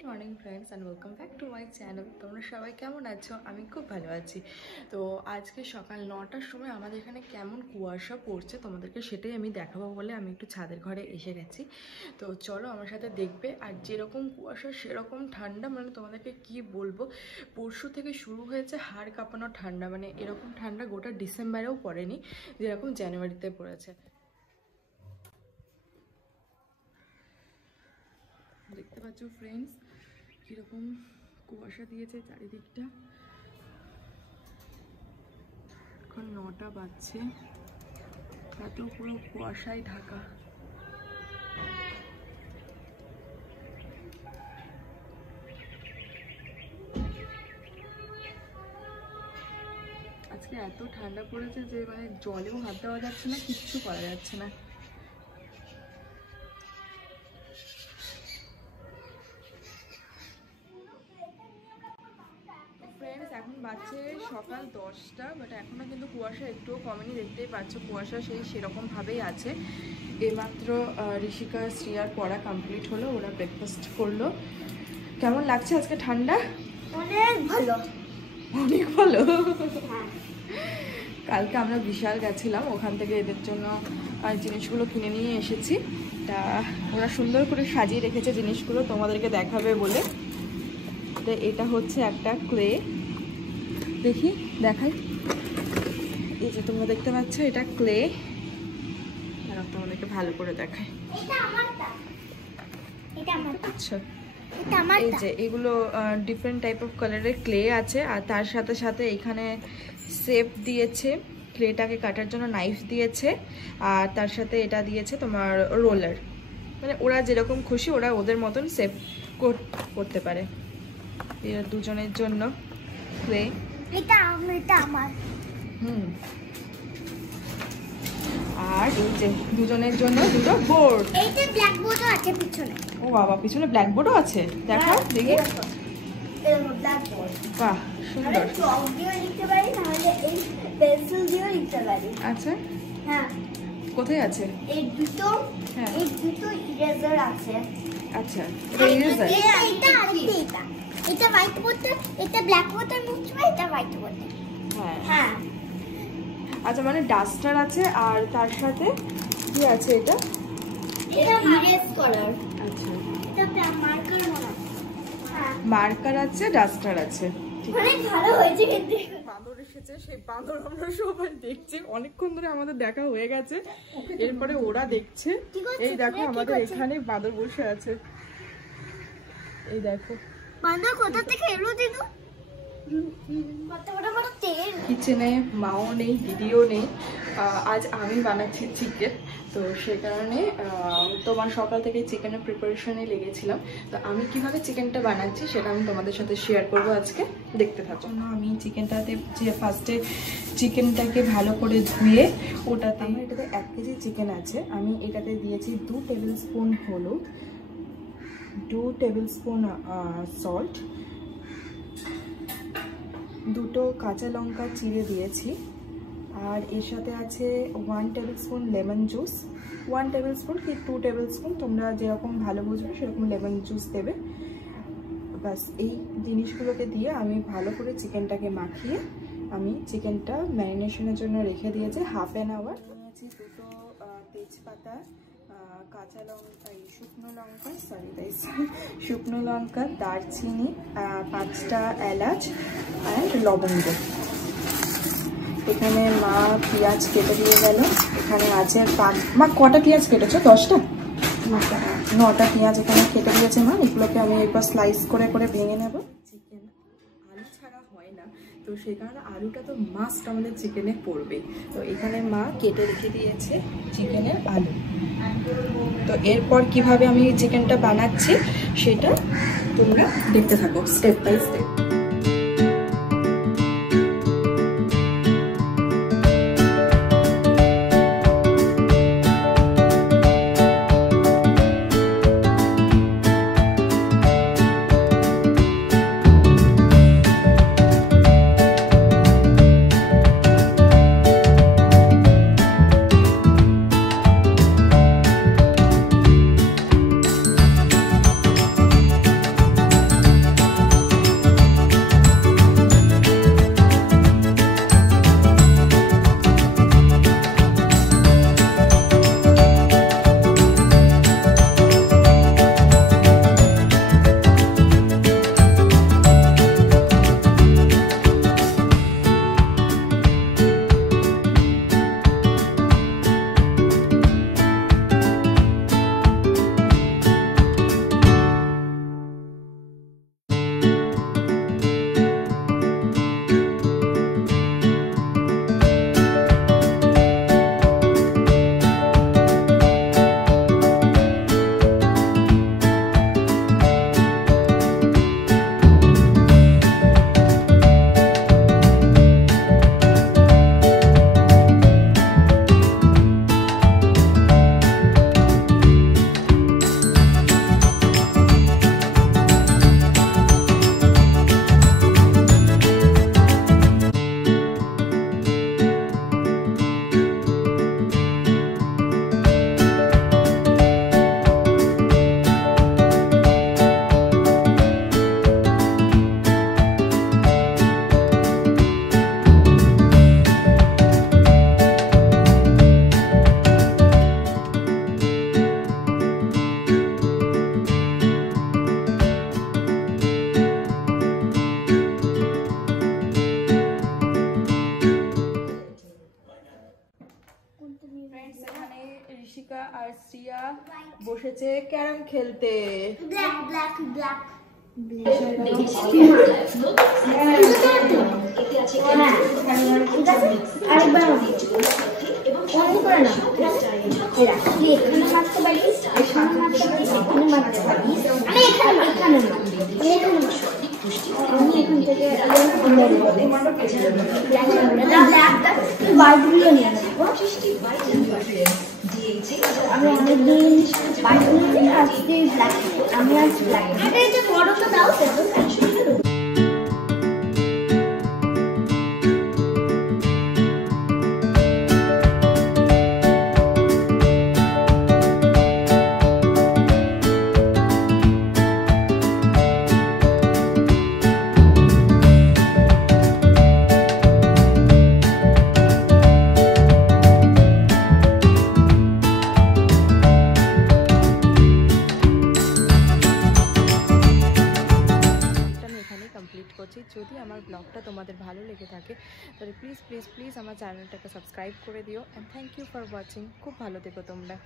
Good morning friends and welcome back to my channel. তোমরা সবাই কেমন আছো? আমি খুব ভালো আছি। তো আজকে সকাল 9টার সময় আমাদের এখানে কেমন কুয়াশা পড়ছে তোমাদেরকে সেটাই আমি দেখাবো বলে আমি একটু ছাদের ঘরে এসে গেছি। তো চলো আমার সাথে দেখবে। আর যেরকম কুয়াশা সেরকম ঠান্ডা, মানে তোমাদেরকে কি বলবো, পরশু থেকে শুরু হয়েছে হাড় কাঁপানো ঠান্ডা। মানে এরকম ঠান্ডা গোটা ডিসেম্বরেও পড়েনি যেরকম জানুয়ারিতে পড়েছে। দেখতে পাচ্ছ ফ্রেন্ডস কিরকম কুয়াশা দিয়েছে চারিদিকটা। এখন 9টা বাজছে, এত পুরো কুয়াশায় ঢাকা। আজকে এত ঠান্ডা পড়েছে যে মানে জলেও হাত দেওয়া যাচ্ছে না, কিচ্ছু করা যাচ্ছে না। ফ্রেন্ডস এখন বাজছে সকাল 10টা, বাট এখনও কিন্তু কুয়াশা একটুও কমেনি। দেখতেই পাচ্ছ কুয়াশা সেরকমভাবেই আছে। এইমাত্র ঋষিকা শ্রিয়ার পড়া কমপ্লিট হলো, ওরা ব্রেকফাস্ট করলো। কেমন লাগছে আজকে ঠান্ডা? অনেক ভালো, অনেক ভালো। কালকে আমরা বিশাল গেছিলাম, ওখান থেকে এদের জন্য জিনিসগুলো কিনে নিয়ে এসেছি। তা ওরা সুন্দর করে সাজিয়ে রেখেছে জিনিসগুলো, তোমাদেরকে দেখাবে বলে। তো এটা হচ্ছে একটা ক্লে, দেখি দেখাই। এই যে তোমরা দেখতে পাচ্ছ এটা ক্লে, আর তোমাদেরকে ভালো করে দেখাই। আচ্ছা, এই যে এগুলো ডিফারেন্ট টাইপ অফ কালারের ক্লে আছে। আর তার সাথে সাথে এখানে শেপ দিয়েছে, ক্লেটাকে কাটার জন্য নাইফ দিয়েছে। আর তার সাথে এটা দিয়েছে তোমার রোলার, মানে ওরা যেরকম খুশি ওরা ওদের মতন শেপ করতে পারে। এরা দুজনের জন্য ক্লে। এটা আমার। আর এই যে দুজনের জন্য দুটো বোর্ড। এইটা ব্ল্যাক বোর্ডও আছে পিছনে। ও বাবা, পিছনে ব্ল্যাক বোর্ডও আছে, দেখো দেখি। ব্ল্যাক বোর্ড, বাহ সুন্দর। চক দিয়েও লিখতে পারি, নাহলে এই পেন্সিল দিয়েও লিখতে পারি। আচ্ছা, হ্যাঁ কোথায় আছে? এই দুটো, হ্যাঁ এই দুটো ইরেজার আছে। আচ্ছা, এটা ইরেজার। এটা হোয়াইট বোর্ডটা, এটা ব্ল্যাক বোর্ডের মুছবে, এটা হোয়াইট বোর্ড। হ্যাঁ হ্যাঁ, আচ্ছা, মানে ডাস্টার আছে আর তার সাথে কি আছে? এটা এটা ইরেজ করার। আচ্ছা, এটা মার্কার মনে হয়। হ্যাঁ, মার্কার আছে, ডাস্টার আছে। অনেক ভালো হয়েছে কিন্তু। বাঁদর এসেছে, সেই বাঁদর আমরা সবাই দেখছি। অনেকক্ষণ ধরে আমাদের দেখা হয়ে গেছে, এরপরে ওরা দেখছে। এই দেখো আমাদের এখানে বাঁদর বসে আছে, এই দেখো। বাঁদর কোথা থেকে এলো দিদু? কত বড় বড় তেল। কিচেনে মাও নেই, দিদিও নেই। আজ আমি বানাচ্ছি চিকেন, তো সে কারণে তোমার সকাল থেকে চিকেনের প্রিপারেশনে লেগেছিলাম। তো আমি কিভাবে চিকেনটা বানাচ্ছি সেটা আমি তোমাদের সাথে শেয়ার করব আজকে, দেখতে থাকো। আমি চিকেনটাতে যে ফার্স্টে চিকেনটাকে ভালো করে ধুয়ে, ওটাতে আমার এটাতে 1 কেজি চিকেন আছে। আমি এটাতে দিয়েছি 2 টেবিল স্পুন হলুদ, 2 টেবিল স্পুন সল্ট, 2টো কাঁচা লঙ্কা চিড়ে দিয়েছি। আর এর সাথে আছে 1 table spoon lemon juice, 1 table spoon কি 2 টেবিল স্পুন, তোমরা যেরকম ভালো বুঝবে সেরকম লেমন জুস দেবে। বাস এই জিনিসগুলোকে দিয়ে আমি ভালো করে চিকেনটাকে মাখিয়ে আমি চিকেনটা ম্যারিনেশনের জন্য রেখে দিয়েছি 1/2 আওয়ার। নিয়েছি 2টো তেজপাতা, কাঁচা লঙ্কা, শুকনো লঙ্কা, দারচিনি, 5টা এলাচ আর লবঙ্গ। এখানে মা পেঁয়াজ কেটে দিয়ে গেল। এখানে আছে মা কটা পেঁয়াজ কেটেছো? 10টা? 9টা পেঁয়াজ এখানে কেটে দিয়েছে মা। এগুলোকে আমি একবার স্লাইস করে করে ভেঙে নেব। চিকেন আলু ছাড়া হয় না, তো সেই কারণে আলুটা তো মাস্ট আমাদের চিকেনে পড়বে। তো এখানে মা কেটে রেখে দিয়েছে চিকেনের আলু। তো এরপর কিভাবে আমি চিকেনটা বানাচ্ছি সেটা তোমরা দেখতে থাকো স্টেপ বাই স্টেপ। বসেছে ক্যারাম খেলতে। ব্ল্যাক ব্ল্যাক ব্ল্যাক আরেকবার অনেক করে না এখানে মারতে পারি, এখানে মারতে পারি, এখানে মারতে পারি। আমি এখানে এখানে আমি এখান থেকে বাল্বগুলো নিয়ে নেবো। আমি অনেকদিন আজকে ব্ল্যাক, আমি আজ ব্ল্যাক। এটা বড়টা দাও সেটা। যদি আমার ব্লগটা তোমাদের ভালো লেগে থাকে তাহলে প্লিজ প্লিজ প্লিজ আমার চ্যানেলটাকে সাবস্ক্রাইব করে দিও। And thank you for watching. খুব ভালো থেকো তোমরা।